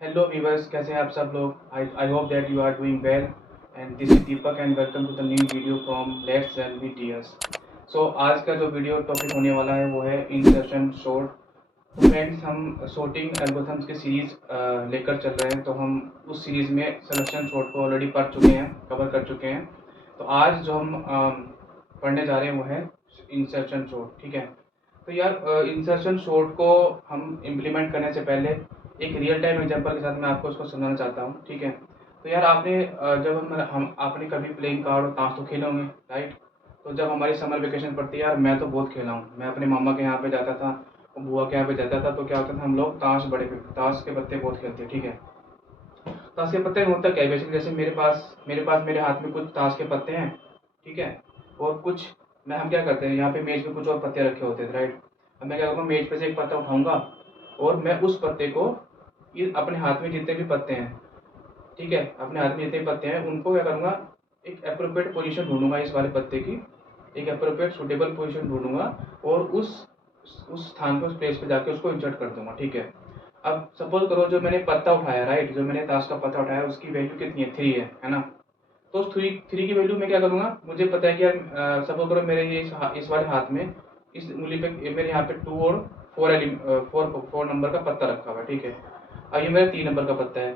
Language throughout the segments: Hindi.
हेलो व्यूवर्स, कैसे हैं आप सब लोग। I hope that you are doing well and this is Deepak and welcome to the new video from let's learn with TS. So आज का जो वीडियो टॉपिक होने वाला है वो है इंसर्शन शॉर्ट। तो फ्रेंड्स, हम शॉर्टिंग एल्गोरिथम्स की सीरीज़ लेकर चल रहे हैं। तो हम उस सीरीज़ में सिलेक्शन शॉर्ट को ऑलरेडी पढ़ चुके हैं, कवर कर चुके हैं। तो आज जो हम पढ़ने जा रहे हैं वो है इंसर्शन शॉर्ट। ठीक है। तो यार, इंसर्शन शॉर्ट को हम इम्प्लीमेंट करने से पहले एक रियल टाइम एग्जांपल के साथ मैं आपको उसको समझाना चाहता हूँ। ठीक है। तो यार जब हम आपने कभी प्लेइंग कार्ड और ताश तो खेले होंगे, राइट। तो जब हमारी समर वेकेशन पड़ती है, यार मैं तो बहुत खेला हूँ। मैं अपने मामा के यहाँ पे जाता था और बुआ के यहाँ पे जाता था। तो क्या होता था, हम लोग ताश के पत्ते बहुत खेलते हैं। ठीक है। ताश के पत्ते में होता क्या है, बेसिकली जैसे मेरे हाथ में कुछ ताश के पत्ते हैं। ठीक है। और कुछ हम क्या करते हैं, यहाँ पे मेज पे कुछ और पत्ते रखे होते थे, राइट। अब मैं क्या करूँगा, मेज पे से एक पत्ता उठाऊंगा और मैं उस पत्ते को, ये अपने हाथ में जितने भी पत्ते हैं, ठीक है, अपने हाथ में जितने भी पत्ते हैं उनको क्या करूँगा, एक अप्रोप्रिएट पोजीशन ढूंढूंगा इस वाले पत्ते की। एक अप्रोप्रिएट सुटेबल पोजीशन ढूंढूंगा और उस स्थान पे, उस प्लेस पे जाके उसको इंसर्ट कर दूंगा। ठीक है। अब सपोज करो, जो मैंने पत्ता उठाया, राइट, जो मैंने ताश का पत्ता उठाया उसकी वैल्यू कितनी है, 3 है ना। तो उस थ्री की वैल्यू मैं क्या करूँगा, मुझे पता है कि यार सपोज करो मेरे ये इस वाले हाथ में, इस उंगली पे मेरे यहाँ पे 2 और 4 नंबर का पत्ता रखा हुआ है। ठीक है। अब ये मेरा 3 नंबर का पत्ता है।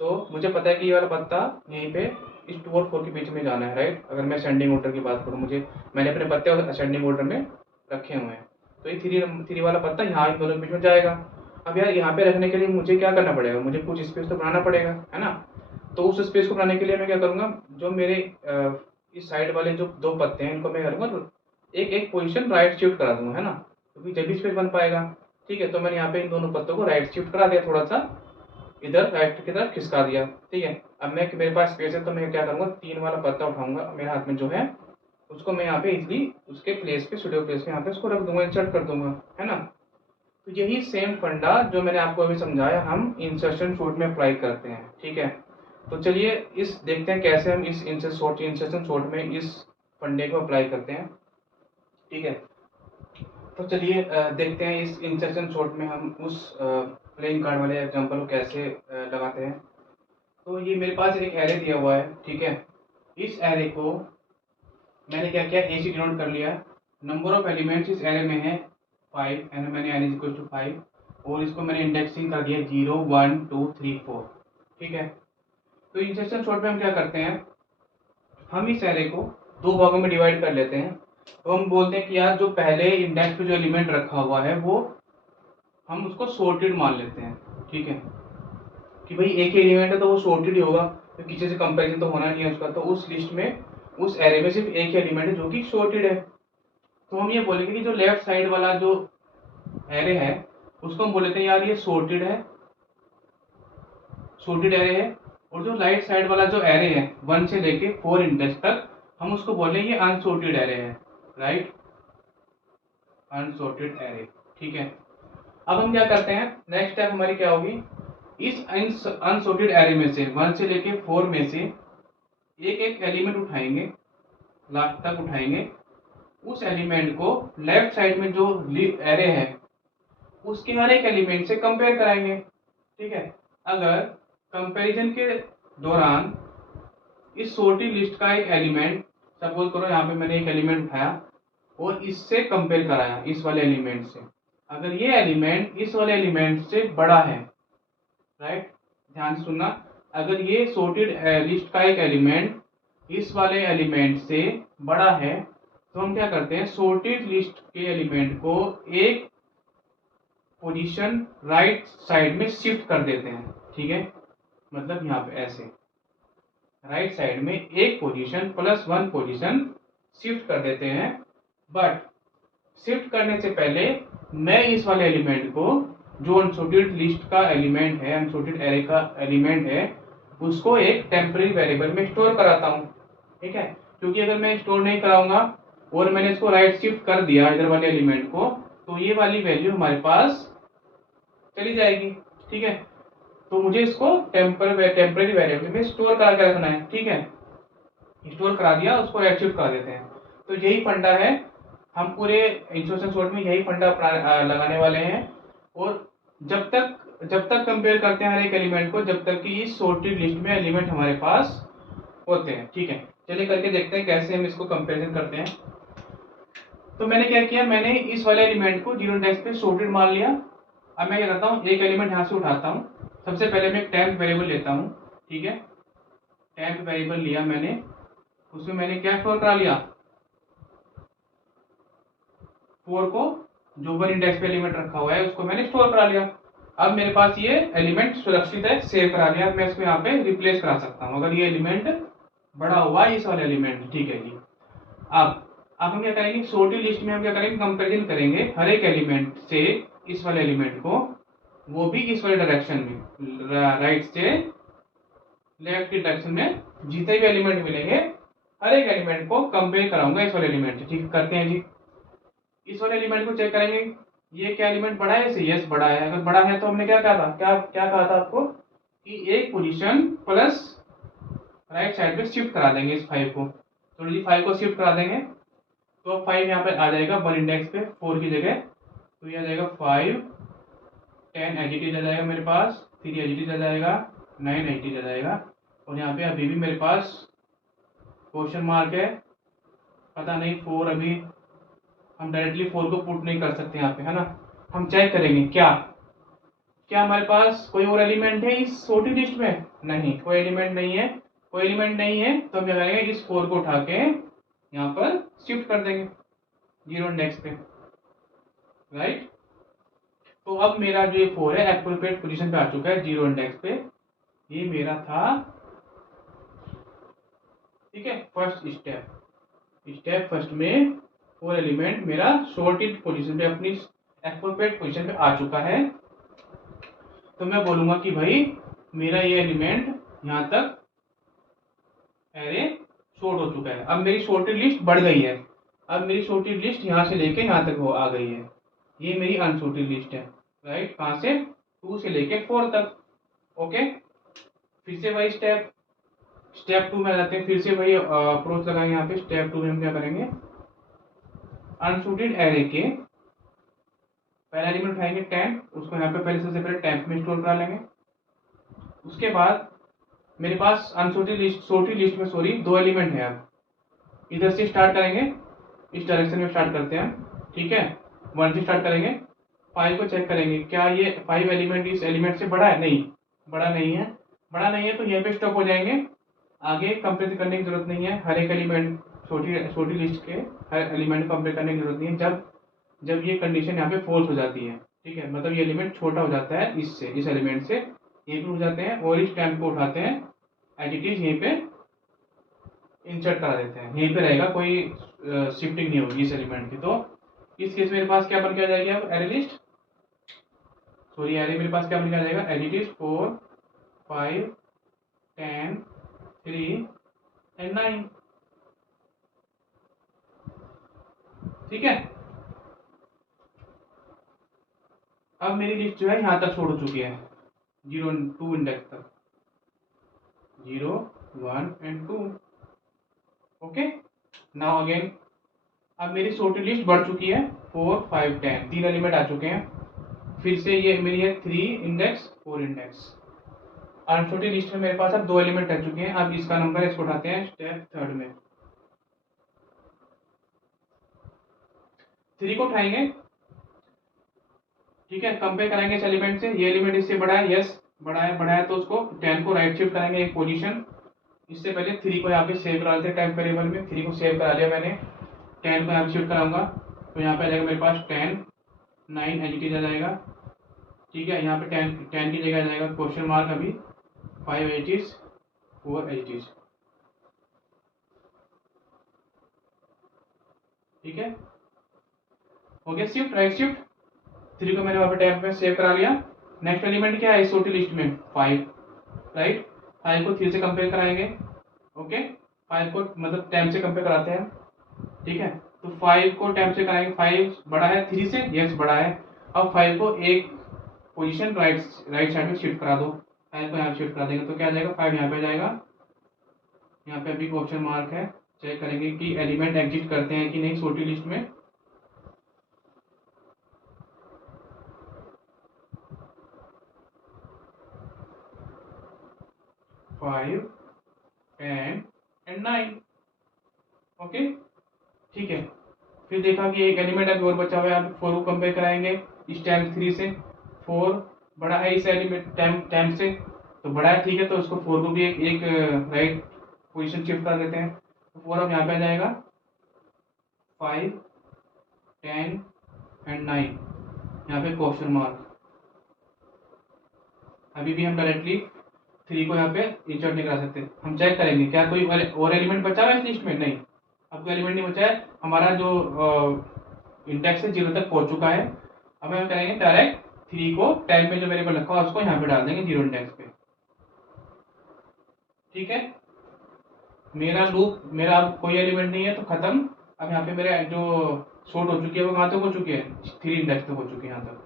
तो मुझे पता है कि ये वाला पत्ता यहीं पे इस 2 और 4 के बीच में जाना है, राइट। अगर मैं असेंडिंग ऑर्डर की बात करूँ, मैंने अपने पत्ते असेंडिंग ऑर्डर में रखे हुए हैं। तो ये थ्री वाला पत्ता यहाँ इन दोनों के बीच में जाएगा। अब यार यहाँ पे रखने के लिए मुझे क्या करना पड़ेगा, मुझे कुछ स्पेस तो बनाना पड़ेगा, है ना। तो उस स्पेस को बनाने के लिए मैं क्या करूँगा, जो मेरे इस साइड वाले जो 2 पत्ते हैं इनको मैं करूँगा तो एक एक पोजीशन राइट शिफ्ट करा दूंगा, है ना। क्योंकि जब भी स्पेस बन पाएगा। ठीक है। तो मैंने यहाँ पे इन दोनों पत्तों को राइट शिफ्ट करा दिया, थोड़ा सा इधर राइट की तरफ खिसका दिया। ठीक है। अब मेरे पास स्पेस है तो मैं क्या करूँगा, 3 वाला पत्ता उठाऊंगा मेरे हाथ में जो है, उसको मैं यहाँ पे इजिली उसके प्लेस पे, स्टूडियो प्लेस पे यहाँ पे उसको रख दूंगा, इंसर्ट कर दूंगा, है ना। तो यही सेम फंडा जो मैंने आपको अभी समझाया, हम इंसर्शन शॉर्ट में अप्लाई करते हैं। ठीक है। तो चलिए इस देखते हैं कैसे हम इस इंसर्शन शॉर्ट में इस फंडे को अप्लाई करते हैं। ठीक है। तो चलिए देखते हैं इस इंसर्शन शॉर्ट में हम उस प्लेइंग कार्ड वाले एग्जांपल को कैसे लगाते हैं। तो ये मेरे पास एक एरे दिया हुआ है। ठीक है। इस एरे को मैंने क्या किया, ए से डिनोट कर लिया। नंबर ऑफ एलिमेंट्स इस एरे में है 5, एंड मैंने एन इज इक्वल टू 5, और इसको मैंने इंडेक्सिंग कर दिया 0 1 2 3 4। ठीक है। तो इंसर्शन शॉर्ट में हम क्या करते हैं, हम इस एरे को 2 भागों में डिवाइड कर लेते हैं। तो हम बोलते हैं कि यार जो पहले इंडेक्स पे जो एलिमेंट रखा हुआ है वो हम उसको सॉर्टेड मान लेते हैं। ठीक है। कि भाई एक ही एलिमेंट है तो वो सॉर्टेड ही होगा, तो किसी से कंपैरिजन तो होना नहीं है उसका। तो उस लिस्ट में, उस एरे में सिर्फ एक ही एलिमेंट है जो कि सॉर्टेड है। तो हम ये बोलेंगे कि जो लेफ्ट साइड वाला जो एरे है उसको हम बोलते हैं यार ये सॉर्टेड है, सॉर्टेड एरे है। और जो राइट साइड वाला जो एरे है 1 से लेके 4 इंडेक्स तक, हम उसको बोले ये अनसॉर्टेड एरे है, राइट, अनसॉर्टेड एरे। ठीक है। अब हम क्या करते हैं, नेक्स्ट स्टेप हमारी क्या होगी, इस अनसॉर्टेड एरे में से 1 से लेके 4 में से एक एक एलिमेंट उठाएंगे, लास्ट तक उठाएंगे। उस एलिमेंट को लेफ्ट साइड में जो एरे है उसके हर एक एलिमेंट से कंपेयर कराएंगे। ठीक है। अगर कंपैरिजन के दौरान इस सॉर्टेड लिस्ट का एक एलिमेंट, सपोज करो यहाँ पे मैंने एक एलिमेंट उठाया और इससे कंपेयर कराया इस वाले एलिमेंट से, अगर ये एलिमेंट इस वाले एलिमेंट से बड़ा है, राइट, ध्यान से सुनना, अगर ये सॉर्टेड लिस्ट का एक एलिमेंट इस वाले एलिमेंट से बड़ा है, तो हम क्या करते हैं, सॉर्टेड लिस्ट के एलिमेंट को एक पोजीशन राइट साइड में शिफ्ट कर देते हैं। ठीक है। मतलब यहाँ पे ऐसे राइट साइड में एक पोजीशन +1 पोजीशन शिफ्ट कर देते हैं। बट शिफ्ट करने से पहले मैं इस वाले एलिमेंट को, जो अनसॉर्टेड लिस्ट का एलिमेंट है, अनसॉर्टेड एरे का एलिमेंट है, उसको एक टेम्पररी वेरिएबल में स्टोर कराता हूँ। ठीक है। क्योंकि अगर मैं स्टोर नहीं कराऊंगा और मैंने इसको राइट शिफ्ट कर दिया इधर वाले एलिमेंट को, तो ये वाली वैल्यू हमारे पास चली जाएगी। ठीक है। तो मुझे इसको टेम्पररी वेरिएबल में स्टोर करा के रखना है। ठीक है। स्टोर करा दिया, उसको राइट शिफ्ट करा देते हैं। तो यही फंडा है, हम पूरे इंस्ट्रक्शन शॉर्ट में यही फंडा लगाने वाले हैं। और जब तक जब तक कंपेयर करते हैं हर एक एलिमेंट को जब तक कि इस सॉर्टेड लिस्ट में एलिमेंट हमारे पास होते हैं। ठीक है, चलिए करके देखते हैं कैसे हम इसको कंपेरिजन करते हैं। तो मैंने क्या किया, मैंने इस वाले एलिमेंट को 0 इंडेक्स पे सॉर्टेड मान लिया। अब मैं क्या करता हूँ, एक एलिमेंट यहाँ से उठाता हूँ। सबसे पहले मैं एक टेम्प वेरिएबल लेता हूँ। ठीक है, टेम्प वेरिएबल लिया मैंने, उसमें मैंने क्या स्टोर करा लिया, 4 को, जो 1 इंडेक्स पे एलिमेंट रखा हुआ है उसको मैंने स्टोर करा लिया। अब मेरे पास ये एलिमेंट सुरक्षित है, सेव करा लिया। मैं इसको यहाँ पे रिप्लेस करा सकता हूँ अगर ये एलिमेंट बड़ा हुआ इस वाले एलिमेंट। ठीक है जी। अब हम क्या करेंगे, सॉर्टेड लिस्ट में हम क्या करेंगे, कंपेरिजन करेंगे हर एक एलिमेंट से इस वाले एलिमेंट को, वो भी इस वाले डायरेक्शन में, राइट से लेफ्ट की डायरेक्शन में। जितने भी एलिमेंट मिलेंगे हर एक एलिमेंट को कंपेयर कराऊंगा इस वाले एलिमेंट से। ठीक करते हैं जी। इस वाले एलिमेंट को चेक करेंगे, ये क्या एलिमेंट बड़ा है इसे, यस बड़ा है। अगर बड़ा है तो हमने क्या कहा था, क्या कहा था आपको कि एक पोजीशन प्लस राइट साइड पे शिफ्ट करा देंगे इस 5 को। तो जी 5 को शिफ्ट करा देंगे तो 5 यहाँ पे आ जाएगा 1 इंडेक्स पे 4 की जगह। तो ये आ जाएगा 5, 10 एडिटिव आ जाएगा मेरे पास, 3 एडिटिव आ जाएगा, 9 एडिटिव आ जाएगा। और यहाँ पे अभी भी मेरे पास क्वेश्चन मार्क है, पता नहीं 4 अभी हम डायरेक्टली 4 को पुट नहीं कर सकते यहाँ पे, है ना। हम चेक करेंगे क्या क्या हमारे पास कोई और एलिमेंट है इस सॉर्टेड लिस्ट में, नहीं कोई एलिमेंट नहीं है। कोई एलिमेंट नहीं है तो हम क्या करेंगे, इस 4 को उठा के यहाँ पर शिफ्ट कर देंगे 0 इंडेक्स पे, राइट। तो अब मेरा जो ये 4 है एप्रोप्रिएट पोजीशन पे आ चुका है 0 इंडेक्स पे। ये मेरा था, ठीक है, फर्स्ट स्टेप फर्स्ट में 4 एलिमेंट मेरा सॉर्टेड पोजीशन पे, अपनी एप्रोप्रिएट पोजीशन पे आ चुका है। तो मैं बोलूंगा कि भाई मेरा ये एलिमेंट यहाँ तक एरे शॉर्ट हो चुका है। अब मेरी सॉर्टेड लिस्ट बढ़ गई है। अब मेरी सॉर्टेड लिस्ट यहाँ से लेके यहाँ तक आ गई है। ये मेरी अनसॉर्टेड लिस्ट है, राइट। कहाँ से, 2 से लेके 4 तक। ओके, फिर से वही स्टेप 2 में आ जाते हैं। फिर से वही अप्रोच लगाएंगे। यहाँ पे स्टेप 2 में हम क्या करेंगे, अनसॉर्टेड एरे के पहला एलिमेंट उठाएंगे 10, उसको यहाँ पे पहले सबसे पहले 10 में स्टोर करा लेंगे। उसके बाद मेरे पास सॉर्टेड लिस्ट में सॉरी 2 एलिमेंट है। अब इधर से स्टार्ट करेंगे, इस डायरेक्शन में स्टार्ट करते हैं। ठीक है, 1 से स्टार्ट करेंगे। 5 को चेक करेंगे, क्या ये 5 एलिमेंट इस एलिमेंट से बड़ा है, नहीं बड़ा नहीं है। बड़ा नहीं है तो यहीं पे स्टॉप हो जाएंगे, आगे कंपेयर करने की जरूरत नहीं है। हर एक एलिमेंट छोटी लिस्ट के हर एलिमेंट कंपेयर करने की जरूरत नहीं है। जब ये कंडीशन यहाँ पे फॉल्स हो जाती है, ठीक है, मतलब ये एलिमेंट छोटा हो जाता है इससे, इस एलिमेंट से ये हो जाते हैं और इस टाइम को उठाते हैं एज इट इज यहीं पे इंसर्ट करा देते हैं। यहीं पे रहेगा, कोई शिफ्टिंग नहीं होगी इस एलिमेंट की। तो इस केस में मेरे पास क्या बन के आ जाएगी अब, एरे लिस्ट, सॉरी एरे मेरे पास क्या बन के आ जाएगा, एज इट इज 4, 5, 10, 3 एंड 9। ठीक है, अब मेरी लिस्ट जो है यहाँ तक छोड़ चुकी है 0 2 इंडेक्स तक, 0 1 एंड 2। ओके, नाउ अगेन अब मेरी सॉर्टेड लिस्ट बढ़ चुकी है 4, 5, 10, 3 एलिमेंट आ चुके हैं। फिर से ये मेरी है 3 इंडेक्स 4 इंडेक्स। अनसॉर्टेड लिस्ट में मेरे पास अब 2 एलिमेंट रह चुके हैं। अब इसका नंबर इसको उठाते हैं स्टेप 3 में, 3 को उठाएंगे। ठीक है, कंपेयर कराएंगे इस एलिमेंट से, ये एलिमेंट इससे बड़ा है, यस बड़ा है तो उसको 10 को राइट शिफ्ट कराएंगे एक पोजीशन। इससे पहले 3 को यहाँ पे सेव करा लेते हैं टाइम वेरिएबल में। 3 को सेव करा लिया मैंने, 10 को यहाँ पे शिफ्ट कराऊंगा तो यहाँ पे आ जाएगा मेरे पास 10, 9 एडिटिव आ जाएगा। ठीक है, यहाँ पे 10 की जगह आ जाएगा क्वेश्चन मार्क, अभी 5 एडिटिव, 4 एडिटिव। ठीक है, हो गया शिफ्ट, राइट शिफ्ट। 3 को मैंने वहाँ पे टैब में सेव करा लिया। नेक्स्ट एलिमेंट क्या है सॉर्टेड लिस्ट में, 5, राइट। 5 को 3 से कंपेयर कराएंगे। ओके, 5 को मतलब 10 से कंपेयर कराते हैं। ठीक है, तो 5 को 10 से कराएंगे, 5 बड़ा है 3 से, यस बड़ा है। अब 5 को एक पोजीशन राइट साइड में शिफ्ट करा दो, 5 को यहाँ शिफ्ट करा देंगे तो क्या आ जाएगा, 5 यहाँ पे आ जाएगा। यहाँ पे अभी क्वेश्चन मार्क है, चेक करेंगे कि एलिमेंट एग्जिस्ट करते हैं कि नहीं सॉर्टेड लिस्ट में। 5, 10 एंड 9। ओके, ठीक है। फिर देखा कि एक एलिमेंट अभी और बचा हुआ है, अब 4 को कंपेयर कराएंगे इस टाइम 3 से। 4 बड़ा है इस एलिमेंट टाइम से, तो बड़ा है, ठीक है, तो उसको 4 को भी एक राइट पोजीशन शिफ्ट कर देते हैं। तो 4 अब यहाँ पे आ जाएगा 5, 10 एंड 9, यहाँ पे क्वेश्चन मार्क। अभी भी हम डायरेक्टली 3 को यहाँ पे इंसर्ट नहीं करा सकते, हम चेक करेंगे क्या कोई और एलिमेंट बचा हुआ है इस लिस्ट में। नहीं, अब कोई एलिमेंट नहीं बचा है, हमारा जो इंडेक्स से 0 तक पहुंच चुका है। अब हम करेंगे डायरेक्ट 3 को 10 में जो वेरिएबल रखा है उसको यहाँ पे डाल देंगे 0 इंडेक्स पे। ठीक है, मेरा अब कोई एलिमेंट नहीं है तो खत्म। अब यहाँ पे मेरे जो शॉर्ट हो चुकी है वो कहाँ तक हो चुकी है, 3 इंडेक्स तक हो चुकी है, यहाँ तक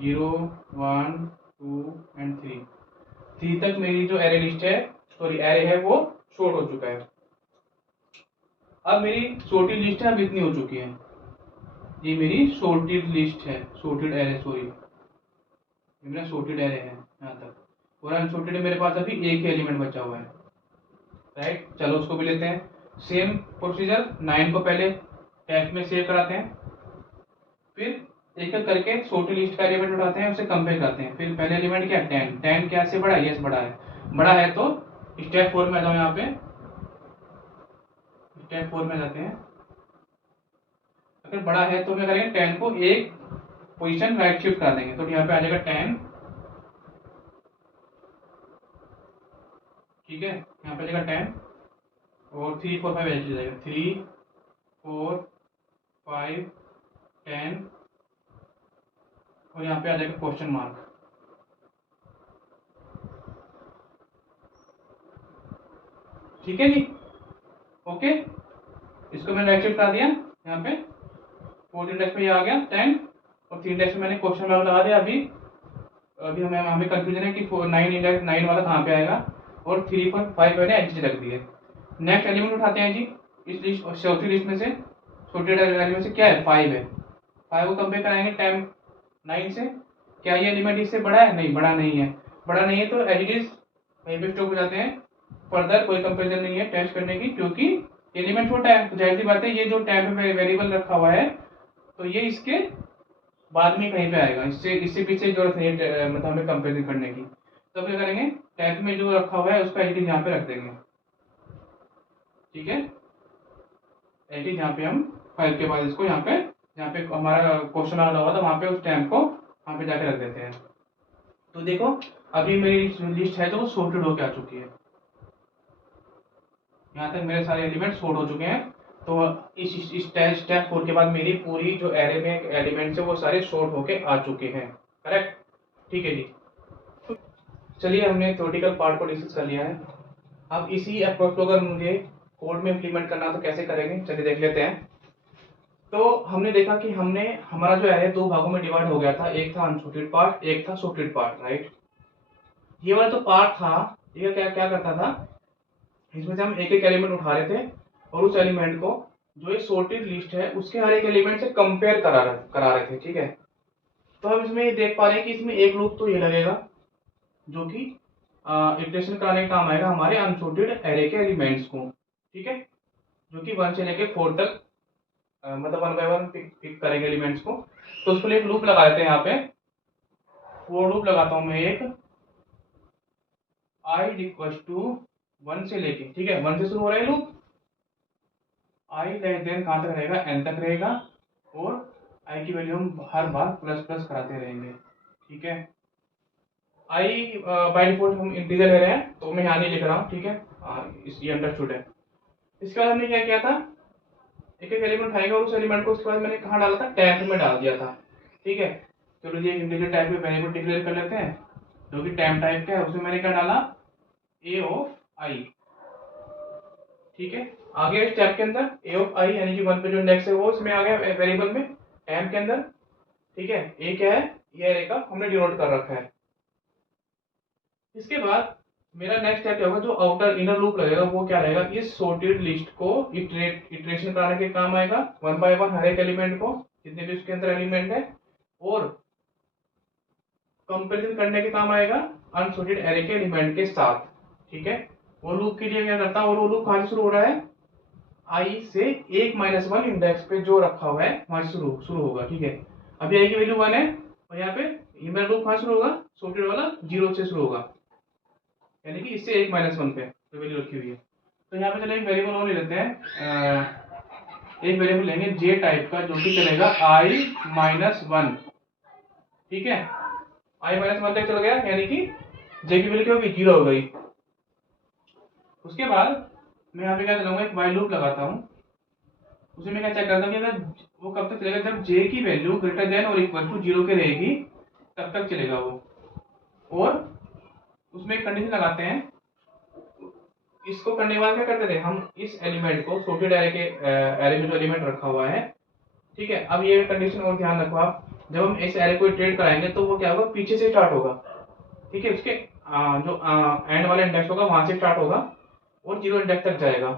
0, 1, 2 एंड 3 तक मेरी जो एरे लिस्ट है, सॉरी एरे है, वो शॉर्ट हो चुका है। अब मेरी सॉर्टेड लिस्ट है, अब इतनी हो चुकी है, ये मेरी सॉर्टेड लिस्ट है, सॉर्टेड एरे, सॉरी ये मेरा सॉर्टेड एरे है यहाँ तक। और अनसॉर्टेड मेरे पास अभी एक ही एलिमेंट बचा हुआ है, राइट। चलो उसको भी लेते हैं, सेम प्रोसीजर। 9 को पहले टैग में सेव कराते हैं, फिर एक एक करके सॉर्टेड लिस्ट का एलिमेंट उठाते हैं, उसे कंपेयर करते हैं। फिर पहले एलिमेंट क्या, 10 क्या से बड़ा है, यस बड़ा है, बड़ा है तो स्टेप 4 में आ जाओ। यहाँ पे स्टेप 4 में जाते हैं, अगर बड़ा है तो क्या करेंगे, 10 को एक पोजीशन राइट शिफ्ट कर देंगे, तो यहाँ पे आ जाएगा 10, ठीक है, यहाँ पे आ जाएगा 10 और 3, 4, 5 ऐसे जाएगा, 3, 4, 5, 10 और यहाँ पे आ जाएगा क्वेश्चन मार्क। ठीक है जी, ओके, इसको मैंने राइट शिफ्ट कर दिया, यहाँ पे 4 इंडेक्स पे ये आ गया 10 और 3 इंडेक्स में मैंने क्वेश्चन मार्क लगा दिया। अभी अभी हमें कंफ्यूजन है कि 9 इंडेक्स 9 वाला कहाँ पे आएगा, और 3, 4, 5 मैंने एंटिटी रख दी है। नेक्स्ट एलिमेंट उठाते हैं जी, इस लिस्ट सॉर्टेड लिस्ट में से, सॉर्टेड एलिमेंट से क्या है, 5 है। 5 को कंपेयर कराएंगे 10 9 से, क्या ये एलिमेंट इससे बड़ा है, नहीं बड़ा नहीं है। बड़ा नहीं है तो एज इट इज वहीं पे स्टॉप हो जाते हैं, फर्दर कोई कंपेरिजन नहीं है टेस्ट करने की, क्योंकि एलिमेंट छोटा है। तो जाहिर सी बात है, ये जो टाइम पे वेरिएबल रखा हुआ है तो ये इसके बाद में कहीं पे आएगा, इससे पीछे जरूरत नहीं है मतलब हमें कंपेरिजन करने की। तो क्या करेंगे, टैग में जो रखा हुआ है उसका एज इट इज यहाँ पे रख देंगे, ठीक है, एज इट इज यहाँ पे हम 5 के बाद इसको यहाँ पे हमारा क्वेश्चन आ रहा हुआ था वहां पे उस टाइम को वहां पे जाके रख देते हैं। तो देखो अभी मेरी लिस्ट है जो वो सॉर्टेड होके आ चुकी है, यहाँ तक मेरे सारे एलिमेंट सॉर्ट हो चुके हैं। तो इस स्टेप 4 के बाद मेरी पूरी जो एरे में एलिमेंट्स है वो सारे सॉर्ट होके आ चुके हैं, करेक्ट। ठीक है जी, चलिए हमने थ्योरेटिकल पार्ट को डिस्कस कर लिया है। अब इसी अप्रोच को अगर मुझे कोड में इम्प्लीमेंट करना तो कैसे करेंगे, चलिए देख लेते हैं। तो हमने देखा कि हमारा जो एरे 2 भागों में डिवाइड हो गया था, एक था अनसॉर्टेड पार्ट, एक था सॉर्टेड पार्ट, राइट। ये वाला जो पार्ट था ये क्या क्या करता था, इसमें से हम एक एक एलिमेंट उठा रहे थे और उस एलिमेंट को जो ये सॉर्टेड लिस्ट है उसके हर एक एलिमेंट से कंपेयर करा रहे थे, ठीक है। तो हम इसमें ये देख पा रहे हैं कि इसमें एक लूप तो ये लगेगा जो कि इटरेशन कराने का काम आएगा हमारे अनसॉर्टेड एरे के एलिमेंट्स को, ठीक है, जो कि 1 से लेके 4 तक मतलब 1 बाय 1 पिक करेंगे एलिमेंट्स को। तो उसके लिए एक लूप लगा देते हैं, यहाँ पे वो लूप लगाता हूं मैं एक, i इक्वल टू 1 से लेके, ठीक है, 1 से शुरू हो रहा है लूप, i लेस देन कहां तक रहेगा, n तक रहेगा, और i की वैल्यू हम हर बार प्लस प्लस कराते रहेंगे, ठीक है। i बाय डिफॉल्ट हम इंटीजर ले रहे हैं तो मैं यहाँ नहीं लिख रहा हूँ, ठीक है, ये अंडरस्टूड है। इसके बाद हमने क्या किया था, एक एक एलिमेंट उठाएगा और उस एलिमेंट को उसके बाद मैंने कहाँ डाला था, टैग में डाल दिया था, ठीक है। चलो ये इंटीजर टाइप में वेरिएबल डिक्लेयर कर लेते हैं जो कि टाइम टाइप का है, उसमें मैंने क्या डाला, a ऑफ i, ठीक है। आगे स्टेप के अंदर a ऑफ i यानी कि 1 पे जो इंडेक्स है वो इसमें आ गया वेरिएबल में टाइम के अंदर, ठीक है। a क्या है, ये एरे का हमने डिनोट कर रखा है। इसके बाद मेरा नेक्स्ट स्टेप क्या होगा, जो आउटर इनर लूप लगेगा वो क्या रहेगा, इस सॉर्टेड लिस्ट को इटरेशन कराने के काम आएगा 1 बाय 1 हर एक एलिमेंट को, जितने भी उसके अंदर एलिमेंट है, और कंपेरिजन करने के काम आएगा अनसॉर्टेड एरे के एलिमेंट के साथ। ठीक है, वो लूप के लिए क्या करता हूँ, और वो लूप कहाँ से शुरू हो रहा है, आई से 1 - 1 इंडेक्स पे जो रखा हुआ है वहां से शुरू शुरू होगा। ठीक है, अभी आई की वैल्यू 1 है और यहाँ पे ये मेरा लूप कहाँ शुरू होगा, सॉर्टेड वाला 0 से शुरू होगा, यानी कि इससे 1 - 1 पे जो वैल्यू रखी हुई है। तो यहाँ पे चलो एक वेरिएबल और ले लेते हैं, एक वेरिएबल लेंगे जे टाइप का जो कि चलेगा i-1। ठीक है, i-1 तक चल गया, यानी कि जे की वैल्यू क्या होगी, 0 हो गई। उसके बाद मैं यहाँ पे क्या चलाऊंगा, एक while लूप लगाता हूँ। उसमें मैं क्या चेक करता हूँ कि अगर वो कब तक चलेगा, जब जे की वैल्यू ग्रेटर देन और इक्वल टू 0 के रहेगी तब तक चलेगा वो। और उसमें एक कंडीशन लगाते हैं। इसको करने के बाद क्या करते थे हम, इस एलिमेंट को सॉर्टेड एरे के एरे में जो एलिमेंट रखा हुआ है, ठीक है, अब ये कंडीशन और ध्यान रखो आप, जब हम इस एरे को इटरेट कराएंगे तो वो क्या होगा, पीछे से स्टार्ट होगा। ठीक है, उसके जो एंड वाला इंडेक्स होगा वहां से स्टार्ट होगा और 0 इंडेक्स तक जाएगा।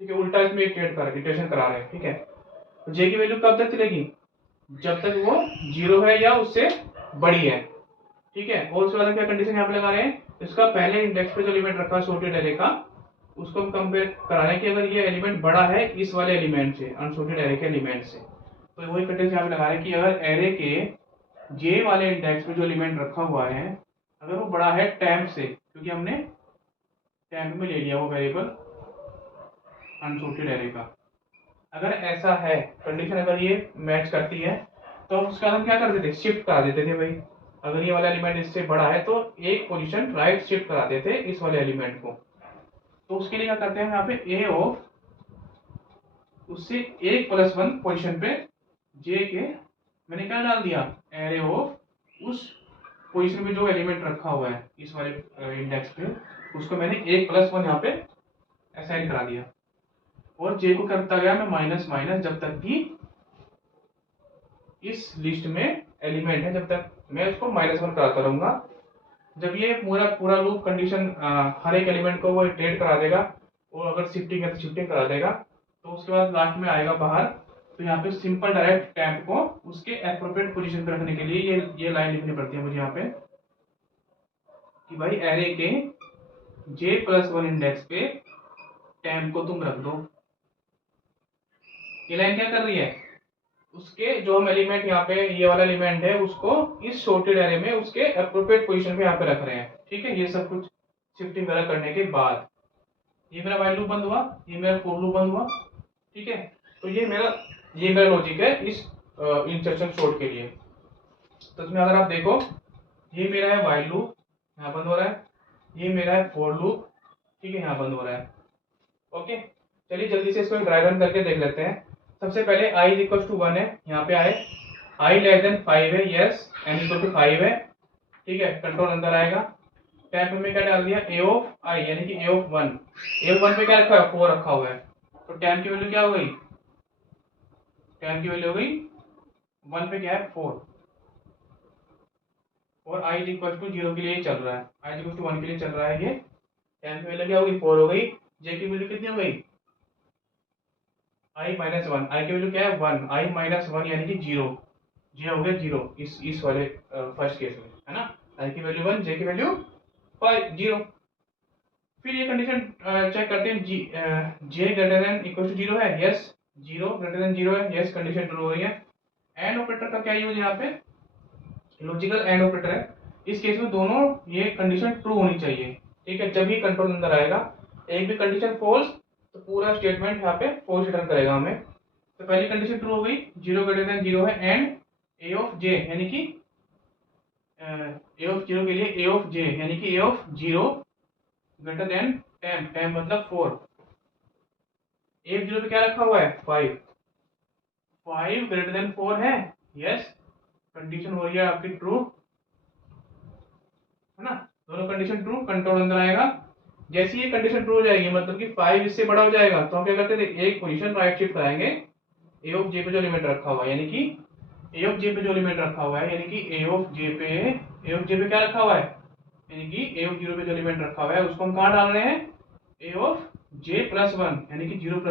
ठीक है, उल्टा इसमें इटरेशन करा रहे हैं। ठीक है, तो जे की वैल्यू कब तक चलेगी, जब तक वो 0 है या उससे बड़ी है। ठीक है, और उसके बाद क्या कंडीशन यहाँ पे लगा रहे हैं, इसका पहले इंडेक्स पे जो एलिमेंट रखा है सॉर्टेड एरे का, उसको हम कंपेयर करा रहे हैं कि अगर ये एलिमेंट बड़ा है इस वाले एलिमेंट से, अनसॉर्टेड एरे के एलिमेंट से, तो वही कंडीशन यहाँ पे लगा रहे हैं कि अगर एरे के जे वाले इंडेक्स पे जो एलिमेंट रखा हुआ है अगर वो बड़ा है टेम्प से, क्योंकि हमने टेम्प में ले लिया वो वेरिएबल अनसॉर्टेड एरे का, अगर ऐसा है कंडीशन, अगर ये मैच करती है तो उसका हम क्या कर देते, शिफ्ट करा देते थे भाई। अगर ये वाला एलिमेंट इससे बड़ा है तो एक पोजीशन राइट शिफ्ट कराते थे इस वाले एलिमेंट को। तो उसके लिए क्या करते हैं यहाँ पे, ए ऑफ उससे 1 + 1 पोजीशन पे जे के मैंने क्या डाल दिया, एरे ऑफ उस पोजीशन में जो एलिमेंट रखा हुआ है इस वाले इंडेक्स पे, उसको मैंने 1 + 1 यहाँ पे असाइन करा दिया। और जे को करता गया मैं माइनस माइनस जब तक कि इस लिस्ट में एलिमेंट है, जब तक मैं उसको -1 कराता रहूंगा। जब ये पूरा पूरा लूप कंडीशन हर एक एलिमेंट को वो इटरेट करा देगा, और अगर शिफ्टिंग है तो शिफ्टिंग करा देगा, तो उसके बाद लास्ट में आएगा बाहर। तो यहाँ पे सिंपल डायरेक्ट टेम्प को उसके एप्रोप्रिएट पोजीशन पे रखने के लिए ये लाइन लिखनी पड़ती है मुझे यहाँ पे कि भाई एरे के j+1 इंडेक्स पे टेम्प को तुम रख दो। ये लाइन क्या कर रही है, उसके जो हम एलिमेंट यहाँ पे ये वाला एलिमेंट है उसको इस सॉर्टेड एरे में उसके एप्रोप्रिएट पोजीशन पे यहाँ पे रख रहे हैं। ठीक है, ये सब कुछ शिफ्टिंग वगैरह करने के बाद ये मेरा व्हाइल लूप बंद हुआ, ये मेरा फॉर लूप बंद हुआ। ठीक है, तो ये मेरा लॉजिक है इस इंस्ट्रक्शन सॉर्ट के लिए। तो इसमें अगर आप देखो, ये मेरा है व्हाइल लूप, यहाँ बंद हो रहा है, ये मेरा है फॉर लूप, ठीक है, यहाँ बंद हो रहा है। ओके, चलिए जल्दी से इसको ड्राई रन करके देख लेते हैं। सबसे पहले i = 1 है, यहाँ पे आए i <5 है, यस, n = 5 है। ठीक है, कंट्रोल अंदर आएगा। टेम्प में क्या डाल दिया, a ऑफ i यानी कि a ऑफ 1, a ऑफ 1 पे क्या रखा है, 4 रखा हुआ है, तो टेम्प की वैल्यू क्या हो गई, टेम्प की वैल्यू हो गई 1 पे क्या है 4, और i = 0 के लिए चल रहा है, i = 1 के लिए चल रहा है ये। टेम्प की वैल्यू क्या हो गई, 4 हो गई। जे की वैल्यू कितनी हो गई, i-1, i की वैल्यू क्या है 1, i-1 यानी कि 0, जे हो गया 0 इस वाले फर्स्ट केस में, है ना, i की वैल्यू 1, जे की वैल्यू 0। फिर ये कंडीशन चेक करते हैं, जे ग्रेटर देन इक्वल टू 0 है, यस, 0 ग्रेटर देन 0 है, यस, कंडीशन ट्रू हो रही है। एंड ऑपरेटर का क्या यूज यहाँ पे, लॉजिकल एंड ऑपरेटर है। इस केस में दोनों ये कंडीशन ट्रू होनी चाहिए। ठीक है, जब भी कंट्रोल अंदर आएगा, एक भी कंडीशन फॉल्स तो पूरा स्टेटमेंट यहाँ पे फॉल्स रिटर्न करेगा हमें। तो पहली कंडीशन ट्रू हो गई, 0 ग्रेटर देन 0 है, एंड ए ऑफ जे यानी कि ए ऑफ 0 के लिए ए ऑफ जे यानी कि A of 0 greater than temp, temp मतलब 4, ए ऑफ 0 पे क्या रखा हुआ है 5, 5 ग्रेटर देन 4 है, यस, कंडीशन हो रही है आपकी ट्रू, है ना, दोनों कंडीशन ट्रू, कंट्रोल अंदर आएगा। जैसे ये कंडीशन ट्रू हो जाएगी, मतलब कि 5 इससे बड़ा हो जाएगा, तो हम क्या करते थे, एक पोजीशन राइट शिफ्ट कराएंगे ए ऑफ जे पे जो एलिमेंट रखा हुआ है, यानी कि ए ऑफ जे पे जो एलिमेंट रखा हुआ है, यानी कि ए ऑफ जे पे क्या रखा हुआ है, यानी कि ए ऑफ 0 पे जो एलिमेंट रखा हुआ है उसको हम कहाँ डाल रहे हैं, ए ऑफ j+1 यानी कि 0 +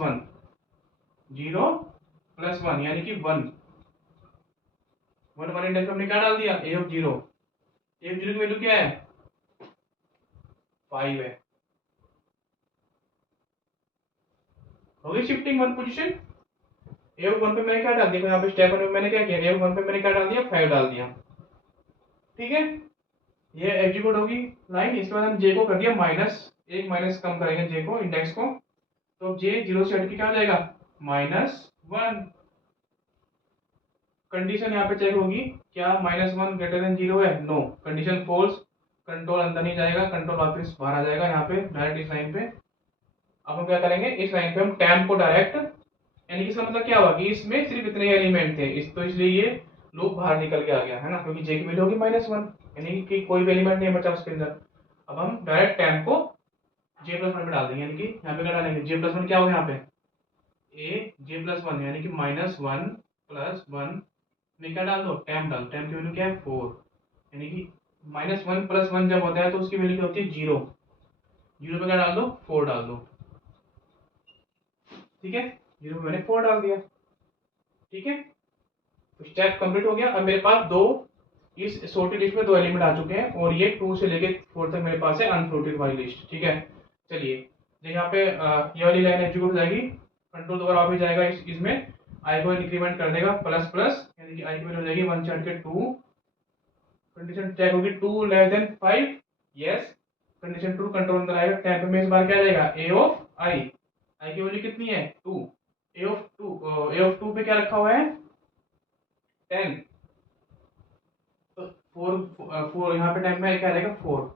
1, 0 + 1 यानी कि 1 1 इंडेक्स हमने क्या डाल दिया, ए ऑफ 0, ए जीरो की वैल्यू क्या है 5 है। होगी शिफ्टिंग वन पोजीशन। ए वन पे मैंने क्या डाल दिया, यहाँ पे स्टेप वन में मैंने क्या किया, ए वन पे मैंने क्या डाल दिया 5 डाल दिया। ठीक है, ये एग्जीक्यूट होगी लाइन। इसके बाद हम जे को कर दिया माइनस, एक माइनस कम करेंगे जे को, इंडेक्स को, तो जे जीरो से हटके क्या हो जाएगा -1। कंडीशन यहाँ पे चेक होगी, क्या -1 ग्रेटर देन जीरो है, नो, कंडीशन फॉल्स, कंट्रोल अंदर नहीं जाएगा, कंट्रोल वापस बाहर आ जाएगा यहाँ पे डायरेक्ट इस लाइन पे। अब हम क्या करेंगे, इस लाइन पे हम टैम को डायरेक्ट, यानी कि इसका मतलब क्या हुआ कि इसमें सिर्फ इतने एलिमेंट थे, इस तो इसलिए ये लूप बाहर निकल के आ गया है ना, क्योंकि जे की वैल्यू होगी -1, यानी कि कोई भी एलिमेंट नहीं बचा उसके अंदर। अब हम डायरेक्ट टैम को जे प्लस वन में डाल देंगे, यानी कि यहाँ पे क्या डालेंगे, जे प्लस वन क्या होगा यहाँ पे ए जे प्लस वन, यानी कि -1 + 1 में क्या डाल दो टैम डाल, टैम की वैल्यू क्या है 4, यानी कि -1 + 1 जब होता है तो उसकी वैल्यू क्या होती है 0, 0 पे क्या डाल दो 4 डाल दो। ठीक है, 0 पे मैंने 4 डाल दिया। ठीक है, तो स्टेप कंप्लीट हो गया। अब मेरे पास दो, इस सॉर्टेड लिस्ट में दो एलिमेंट आ चुके हैं, और ये 2 से लेके 4 तक मेरे पास है अनसॉर्टेड वाली लिस्ट। ठीक है, चलिए, तो यहाँ पे ये वाली लाइन एग्जीक्यूट हो जाएगी, कंट्रोल दोबारा वापस जाएगा इसमें, आई को इंक्रीमेंट कर देगा प्लस प्लस, यानी कि आई की वैल्यू हो जाएगी 1 से हटके 2, कंडीशन चेक होगी 2 less than 5, yes, condition true, control अंदर आएगा, टैम पे में इस बार क्या आ जाएगा ए ऑफ आई की वैल्यू कितनी है 2, ए ऑफ 2 पे क्या रखा हुआ है 10, तो 4 यहाँ पे टाइम में क्या रहेगा 4।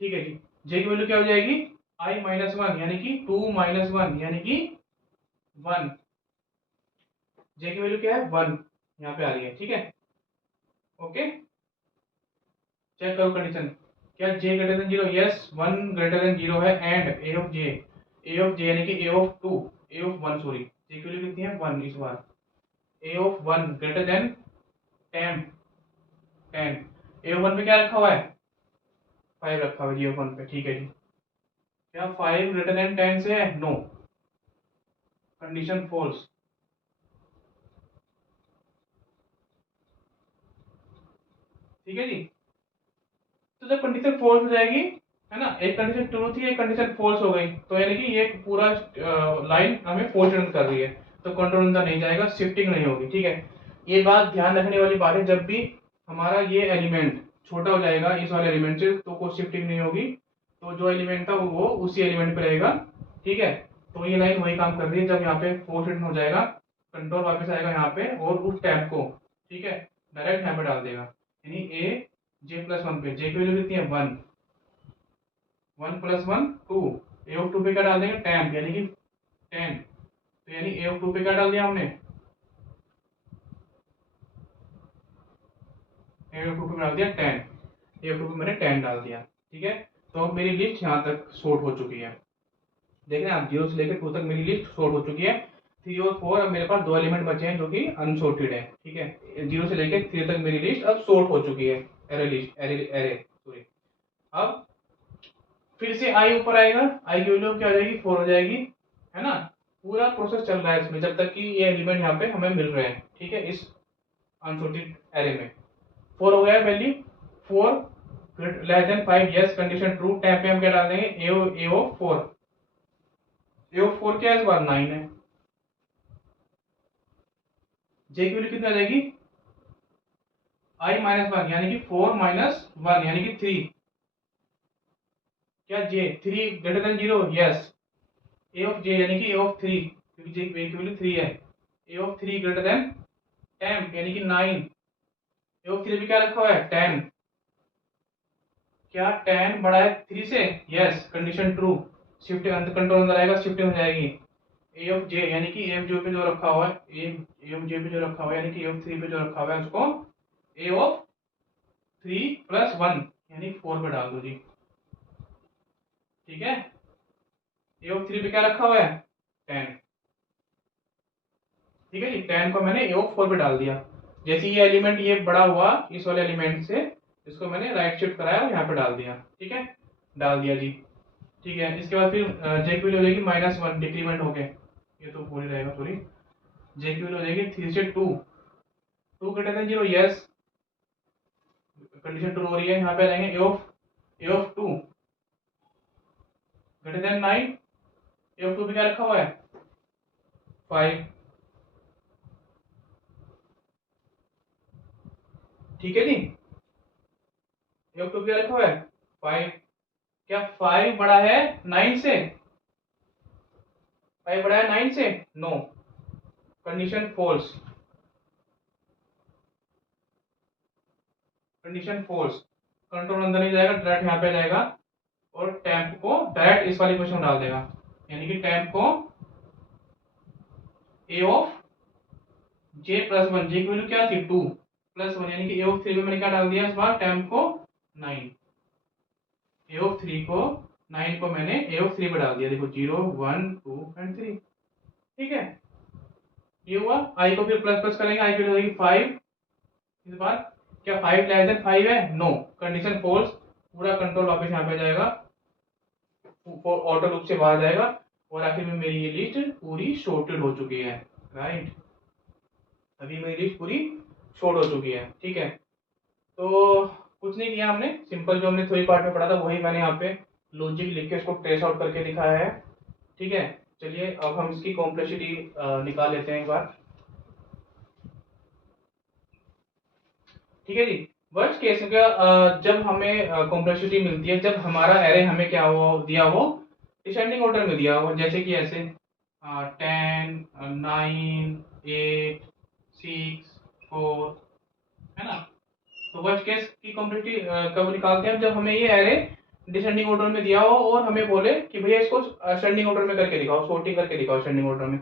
ठीक है जी, जे की वैल्यू क्या हो जाएगी i-1, यानी कि 2 - 1 यानी कि 1, जे की वैल्यू क्या है 1 यहाँ पे आ रही है। ठीक है, ओके, चेक करो कंडीशन, क्या J greater than zero, yes 1 greater than zero है, एंड ए ऑफ जे यानी कि ए ऑफ 1 सॉरी, जे की वैल्यू कितनी है 1 इस बार, A of 1 greater than 10, A of 1 पे क्या रखा हुआ है 5 रखा हुआ है ए ऑफ 1 पे। ठीक है जी, क्या 5 ग्रेटर देन 10 से है, नो, कंडीशन फॉल्स। ठीक है जी, तो जब कंडीशन फॉल्स हो जाएगी, है ना, एक कंडीशन ट्रू थी, एक कंडीशन फॉल्स हो गई, तो यानी कि ये पूरा लाइन हमें फॉल्स रिटर्न कर रही है, तो कंट्रोल अंदर नहीं जाएगा, शिफ्टिंग नहीं होगी। ठीक है, ये बात ध्यान रखने वाली बात है, जब भी हमारा ये एलिमेंट छोटा हो जाएगा इस वाले एलिमेंट से, तो कोई शिफ्टिंग नहीं होगी, तो जो एलिमेंट था वो उसी एलिमेंट पे रहेगा। ठीक है, तो ये लाइन वही काम कर रही है, जब यहाँ पे फॉल्स रिटर्न हो जाएगा, कंट्रोल वापस आएगा यहाँ पे, और उस टैब को, ठीक है, डायरेक्ट यहाँ पे डाल देगा, यानी ए j+1 पे, जे की वैल्यू कितनी है 1, 1 + 1 2, ए ऑफ 2 पे क्या डाल देंगे टैम, यानी कि 10, तो यानी ए ऑफ 2 पे क्या डाल दिया हमने, ए ऑफ 2 पे डाल दिया 10, ए ऑफ 2 पे मैंने 10 डाल दिया। ठीक है, तो अब मेरी लिस्ट यहाँ तक सॉर्ट हो चुकी है, देख रहे हैं आप, 0 से लेकर 2 तक मेरी लिस्ट सॉर्ट हो चुकी है। 3 और 4, अब मेरे पास दो एलिमेंट बचे हैं जो कि अनसॉर्टेड है। ठीक है, 0 से लेकर 3 तक मेरी लिस्ट अब सॉर्ट हो चुकी है, एरे सॉरी। अब फिर से आई ऊपर आएगा, आई की वैल्यू क्या हो जाएगी 4 हो जाएगी, है ना, पूरा प्रोसेस चल रहा है इसमें, जब तक कि ये एलिमेंट यहाँ पे हमें मिल रहे हैं। ठीक है, इस अनसॉर्टेड एरे में 4 हो गया value, 4 less than 5, yes, condition true, time पे हम क्या डाल देंगे ए ऑफ 4 क्या है इस बार 9 है, जे की वैल्यू कितनी आ जाएगी i-1, यानी कि 4 - 1 यानी कि 3, क्या J 3 greater than 0, yes, A of J यानी कि ए ऑफ 3, क्योंकि जे की वैल्यू 3 है, ए ऑफ 3 ग्रेटर देन 10 यानी कि 9, ए ऑफ 3 भी क्या रखा हुआ है 10, क्या 10 बड़ा है 3 से, यस, कंडीशन ट्रू, शिफ्ट अंदर, कंट्रोल अंदर आएगा, शिफ्टिंग हो जाएगी, ए ऑफ जे यानी कि ए ऑफ जे पे जो रखा हुआ है, ए ऑफ जे पे जो रखा हुआ है, यानी कि ए ऑफ 3 पे जो रखा हुआ है उसको ए ऑफ 3 + 1 यानी 4 पे डाल दो जी। ठीक है, ए ऑफ 3 पे क्या रखा हुआ है 10, ठीक है जी, 10 को मैंने ए ऑफ 4 पे डाल दिया, जैसे ये एलिमेंट ये बड़ा हुआ इस वाले एलिमेंट से, इसको मैंने राइट शिफ्ट कराया और यहाँ पे डाल दिया। ठीक है, डाल दिया जी। ठीक है, इसके बाद फिर जे की वैल्यू हो जाएगी -1, डिक्रीमेंट हो गए, ये तो पूरी रहेगा सॉरी, जे की वैल्यू हो जाएगी 3 से 2, 2 greater than 0, yes, condition true हो रही है, यहाँ पे लाएंगे A of 2 greater than 9। A of 2 पे क्या रखा हुआ है 5, ठीक है जी। ए ऑफ 2 पे क्या रखा हुआ है 5। क्या 5 बड़ा है 9 से? 5 बड़ा है 9 से? No, condition false, condition false. Control अंदर नहीं जाएगा, डायरेक्ट यहाँ पे जाएगा और टेम्प को डायरेक्ट इस वाली पोजीशन में डाल देगा, यानी कि टेम्प को ए ऑफ जे प्लस 1, जे की वैल्यू क्या थी 2 प्लस 1, यानी कि ए ऑफ 3 में मैंने क्या डाल दिया इस बार टेम्प को 9। ए ऑफ 3 को 9 को मैंने ए ऑफ 3 पे डाल दिया, देखो 0 1 2 एंड 3, ठीक है। ये हुआ, आई को फिर प्लस प्लस करेंगे, आई की वैल्यू होगी 5। इस बार क्या 5 लेस देन 5 है? No, condition false. पूरा कंट्रोल वापस यहाँ पे जाएगा, ऑटो लूप से बाहर जाएगा और आखिर में मेरी ये लिस्ट पूरी शॉर्टेड हो चुकी है, राइट। अभी मेरी लिस्ट पूरी शॉर्ट हो चुकी है, ठीक है। तो कुछ नहीं किया हमने, सिंपल जो हमने थ्योरी पार्ट में पढ़ा था वही मैंने यहाँ पे लॉजिक लिख के इसको ट्रेस आउट करके दिखाया है, ठीक है। चलिए अब हम इसकी कॉम्प्लेक्सिटी निकाल लेते हैं एक बार, ठीक है जी। वर्स्ट केस में जब हमें कॉम्प्लेक्सिटी मिलती है, जब हमारा एरे हमें क्या हो दिया हो डिसेंडिंग ऑर्डर में दिया हो, जैसे कि ऐसे 10 9 8 6 4, है ना। तो वर्स्ट केस की कॉम्प्लेक्सिटी कब निकालते हैं? जब हमें ये एरे डिसेंडिंग ऑर्डर में दिया हो और हमें बोले कि भैया इसको असेंडिंग ऑर्डर में करके दिखाओ, सॉर्टिंग करके दिखाओ असेंडिंग ऑर्डर में।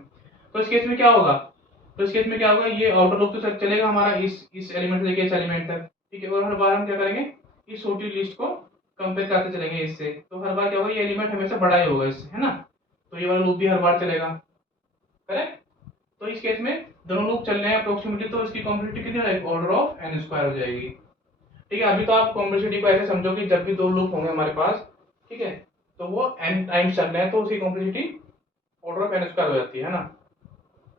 तो इस केस में क्या होगा, ये आउटर लूप तो चलेगा हमारा इस एलिमेंट से लेके इस एलिमेंट तक, ठीक है। और हर बार हम क्या करेंगे, इस सॉर्टेड लिस्ट को कंपेयर करते चलेंगे इससे, तो हर बार क्या होगा, ये एलिमेंट हमेशा बड़ा ही होगा इससे, है ना। तो ये वाला लूप भी हर बार चलेगा, करेक्ट। तो इस केस में दोनों लूप चल रहे हैं अप्रोक्सीमेटली, तो इसकी कॉम्प्लेक्सिटी कितनी हो जाएगी, ऑर्डर ऑफ n स्क्वायर हो जाएगी, ठीक है। अभी तो आप कॉम्प्लेक्सिटी को ऐसे समझो कि जब भी दो लूप होंगे हमारे पास, ठीक है, तो वो n टाइम्स चल रहे हैं, तो उसकी complexity order of n square हो जाती है ना।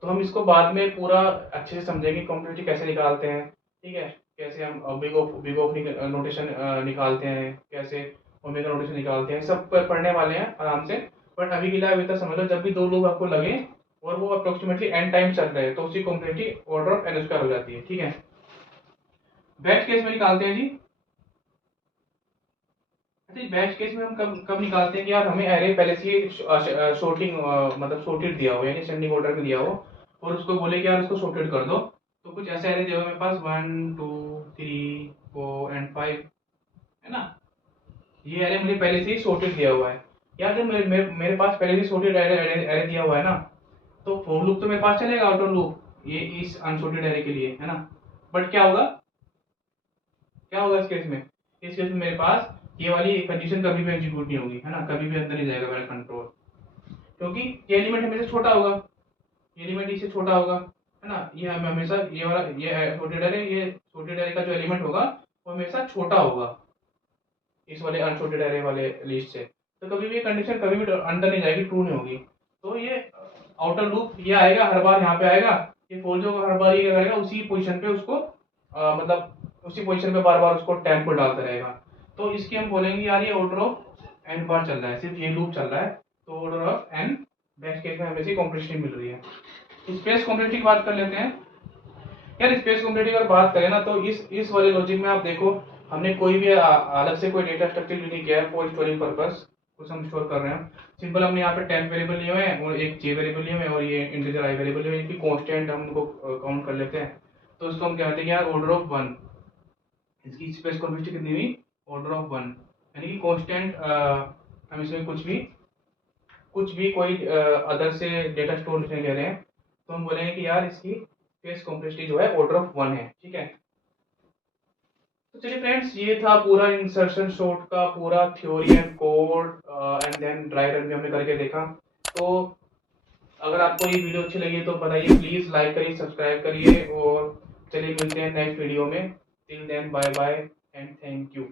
तो हम इसको बाद में पूरा अच्छे से समझेंगे कॉम्प्लेक्सिटी कैसे निकालते हैं, ठीक है। कैसे हम बिग ऑफ नोटेशन निकालते हैं, कैसे ओमेगा नोटेशन निकालते हैं, सब पढ़ने वाले हैं आराम से। बट अभी के लिए अभी तक समझ लो, जब भी दो लोग आपको लगे और वो अप्रोक्सीमेटली n टाइम चल रहे हैं, तो उसकी complexity order of n square हो जाती है, ठीक है। बेस्ट केस में निकालते हैं जी। अच्छा, बेस्ट केस में हम कब कब निकालते हैं कि यार हमें एरे पहले से ही शॉर्टिंग मतलब शॉर्टेड दिया हो, यानी असेंडिंग ऑर्डर में दिया हो, और उसको बोले कि यार उसको शॉर्टेड कर दो। तो कुछ ऐसा एरे दिया हो मेरे पास 1 2 3 4 एंड 5, है ना। ये एरे मुझे पहले से ही सॉर्टेड दिया हुआ है यार। जब मेरे पास पहले से सॉर्टेड एरे दिया हुआ है ना, तो फॉर लूप तो मेरे पास चलेगा, आउटर लूप ये इस अनसॉर्टेड एरे के लिए, है ना। बट क्या होगा इस केस में, मेरे पास ये वाली कंडीशन कभी भी एग्जीक्यूट नहीं होगी, है ना, कभी भी अंदर नहीं जाएगा मेरा कंट्रोल, क्योंकि ये एलिमेंट हमेशा छोटा होगा, ये एलिमेंट इससे छोटा होगा, है ना। ये हमेशा ये वाला ये सॉर्टेड एरे, ये सॉर्टेड एरे का जो एलिमेंट होगा वो हमेशा छोटा होगा इस वाले अनसॉर्टेड एरे वाले लिस्ट से। तो कभी भी ये कंडीशन कभी भी अंदर नहीं जाएगी, ट्रू नहीं होगी। तो ये आउटर लूप ये आएगा हर बार, यहाँ पे आएगा, ये फॉल्स होगा हर बार, ये करेगा उसी पोजीशन पे उसको मतलब उसी पोजीशन पे बार बार उसको टैम को डालता रहेगा। तो इसकी हम बोलेंगे यार ये ऑर्डर ऑफ n बार चल रहा है, सिर्फ ये लूप चल रहा है, तो order of n best case में हमें से कॉम्प्लेक्सिटी मिल रही है। स्पेस कॉम्प्लेक्सिटी की बात कर लेते हैं यार। स्पेस कॉम्प्लेक्सिटी अगर बात करें ना, तो इस वाले लॉजिक में आप देखो, हमने कोई भी अलग से कोई डेटा स्ट्रक्चर नहीं किया है फॉर स्टोरिंग पर्पस, कुछ हम स्टोर कर रहे हैं। सिंपल हमने यहाँ पे टेम्प वेरिएबल लिए हुए हैं और एक जे वेरिएबल लिए हुए हैं और ये इंटीजर आई वेरिएबल लिए हुए हैं, इनकी कांस्टेंट हम उनको काउंट कर लेते हैं। तो इसको हम कहते हैं यार ऑर्डर ऑफ 1, इसकी स्पेस कॉम्प्लेक्सिटी कितनी हुई, ऑर्डर ऑफ 1, यानी कि कांस्टेंट हम इसमें कुछ भी कोई अदर से डेटा स्टोर नहीं ले रहे हैं, तो हम बोलेंगे कि यार इसकी स्पेस कॉम्प्लेक्सिटी जो है ऑर्डर ऑफ 1 है, ठीक है। तो चलिए फ्रेंड्स, ये था पूरा इंसर्शन सॉर्ट का पूरा theory and code and then dry run भी हमने करके देखा। तो अगर आपको ये वीडियो अच्छी लगी तो बताइए, प्लीज़ लाइक करिए, सब्सक्राइब करिए, और चलिए मिलते हैं नेक्स्ट वीडियो में। Till then bye bye and thank you.